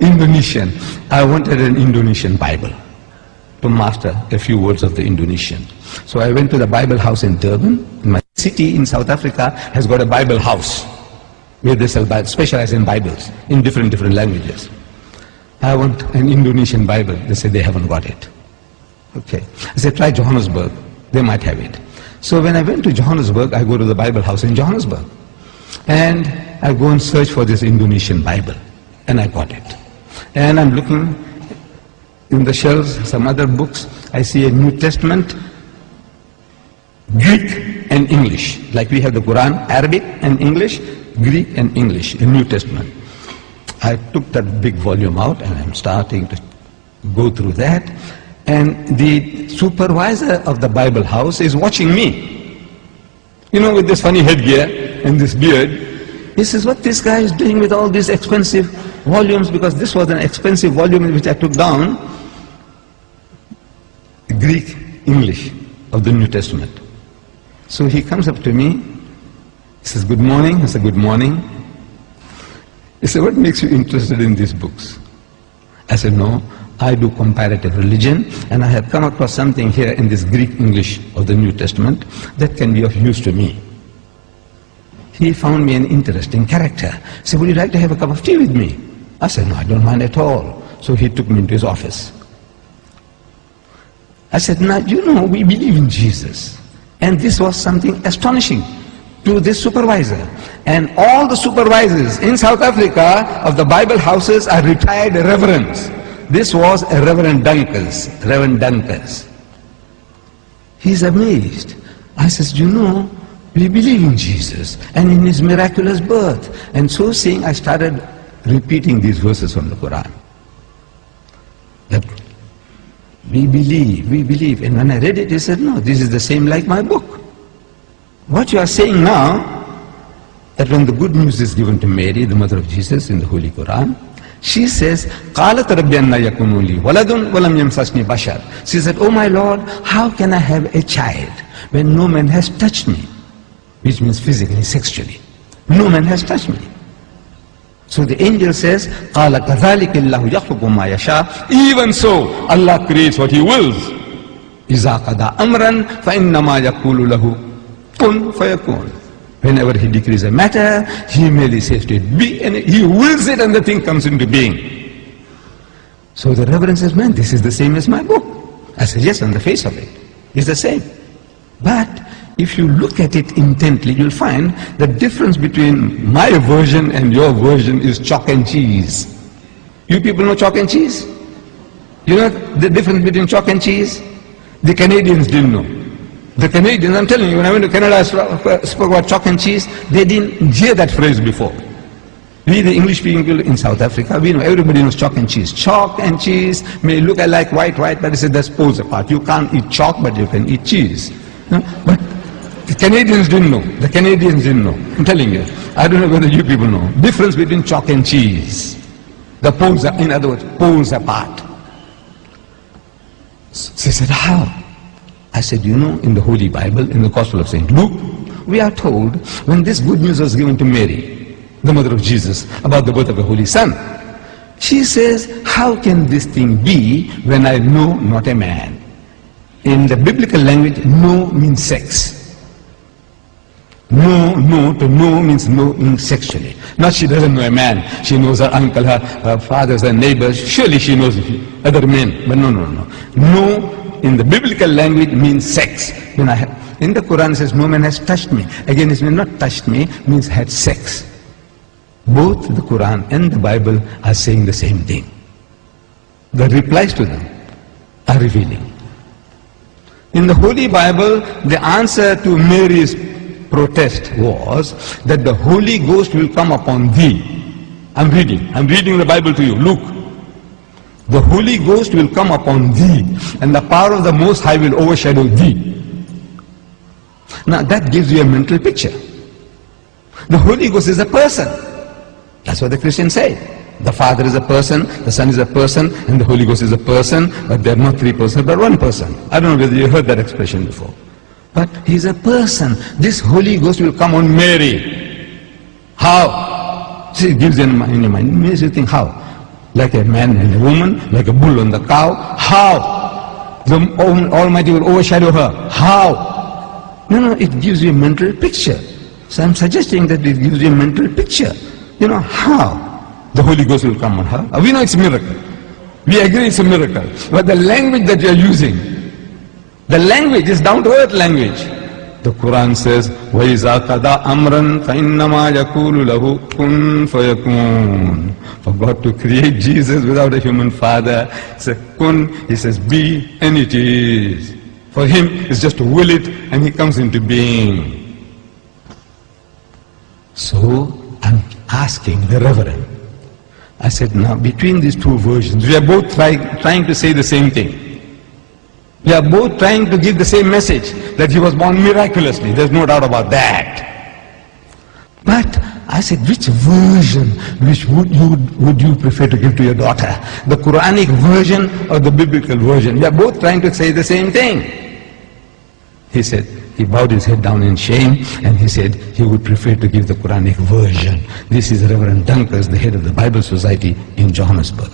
Indonesian. I wanted an Indonesian Bible to master a few words of the Indonesian. So I went to the Bible house in Durban. My city in South Africa has got a Bible house where they sell Bibles, specialize in Bibles in different languages. I want an Indonesian Bible. They said they haven't got it. Okay. I said, try Johannesburg. They might have it. So when I went to Johannesburg, I go to the Bible house in Johannesburg. And I go and search for this Indonesian Bible. And I got it. And I'm looking in the shelves, some other books. I see a New Testament, Greek and English. Like we have the Quran, Arabic and English, Greek and English, a New Testament. I took that big volume out and I'm starting to go through that. And the supervisor of the Bible house is watching me. You know, with this funny headgear and this beard. He says, what this guy is doing with all these expensive volumes, because this was an expensive volume which I took down, Greek, English of the New Testament. So he comes up to me, he says, good morning. I said, good morning. He said, what makes you interested in these books? I said, no, I do comparative religion, and I have come across something here in this Greek English of the New Testament that can be of use to me. He found me an interesting character. He said, would you like to have a cup of tea with me? I said, no, I don't mind at all. So he took me into his office. I said, now, you know, we believe in Jesus. And this was something astonishing to this supervisor. And all the supervisors in South Africa of the Bible houses are retired reverends. This was a Reverend Dunkers. He's amazed. I says, you know, we believe in Jesus and in his miraculous birth. And so saying, I started repeating these verses from the Quran. That we believe. And when I read it, he said, no, this is the same like my book. What you are saying now, that when the good news is given to Mary, the mother of Jesus, in the Holy Quran, she says, قَالَتْ رَبِّ أَنَّ يَكُونُ لِي وَلَدٌ وَلَمْ يَمْسَسْنِي بَشَرٌ. She said, oh my Lord, how can I have a child when no man has touched me? Which means physically, sexually. No man has touched me. So the angel says, قَالَ كَذَلِكَ اللَّهُ يَخْلُقُ مَا يَشَاءُ. Even so, Allah creates what He wills. إِذَا قَضَى أَمْرًا فَإِنَّمَا يَقُولُ لَهُ كُن فَيَكُونُ. Whenever He decrees a matter, He merely says to it, be, and He wills it and the thing comes into being. So the Reverend says, man, this is the same as my book. I said, yes, on the face of it, it's the same. But if you look at it intently, you'll find the difference between my version and your version is chalk and cheese. You people know chalk and cheese? You know the difference between chalk and cheese? The Canadians didn't know. The Canadians, I'm telling you, when I went to Canada, I spoke about chalk and cheese. They didn't hear that phrase before. We, the English people in South Africa, we know, everybody knows chalk and cheese. Chalk and cheese may look like white, but it's that's poles apart. You can't eat chalk, but you can eat cheese. But the Canadians didn't know. The Canadians didn't know. I'm telling you. I don't know whether you people know. Difference between chalk and cheese. The poles are, in other words, poles apart. So they said, how? I said, you know, in the Holy Bible, in the Gospel of St. Luke, we are told when this good news was given to Mary, the mother of Jesus, about the birth of the Holy Son, she says, how can this thing be when I know not a man? In the biblical language, no means sex. No to know means no sexually. Not she doesn't know a man. She knows her uncle, her fathers, her neighbors. Surely she knows other men. But no. No in the biblical language means sex. In the Quran it says, no man has touched me. Again, it means not touched me, means had sex. Both the Quran and the Bible are saying the same thing. The replies to them are revealing. In the Holy Bible, the answer to Mary's protest was that the Holy Ghost will come upon thee. I'm reading the Bible to you. Luke. The Holy Ghost will come upon thee, and the power of the Most High will overshadow thee. Now that gives you a mental picture. The Holy Ghost is a person. That's what the Christians say. The Father is a person, the Son is a person, and the Holy Ghost is a person, but they're not three persons, but one person. I don't know whether you heard that expression before. But He's a person. This Holy Ghost will come on Mary. How? See, it gives in your mind. It makes you think how. Like a man and a woman, like a bull and the cow. How? The Almighty will overshadow her. How? No, it gives you a mental picture. So I'm suggesting that it gives you a mental picture. You know, how? The Holy Ghost will come on her. We know it's a miracle. We agree it's a miracle. But the language that you're using, the language is down-to-earth language. The Quran says, وَإِذَا قَضَى أَمْرًا فَإِنَّمَا يَقُولُ لَهُ كُن فَيَكُونُ. For God to create Jesus without a human father, He says, kun, He says, be, and it is. For Him, it's just to will it, and He comes into being. So, I'm asking the Reverend, I said, now between these two versions, we are both trying to say the same thing. We are both trying to give the same message, that He was born miraculously. There's no doubt about that. But I said, which version would you prefer to give to your daughter? The Quranic version or the biblical version? We are both trying to say the same thing. He said, he bowed his head down in shame, and he said he would prefer to give the Quranic version. This is Reverend Dunkers, the head of the Bible Society in Johannesburg.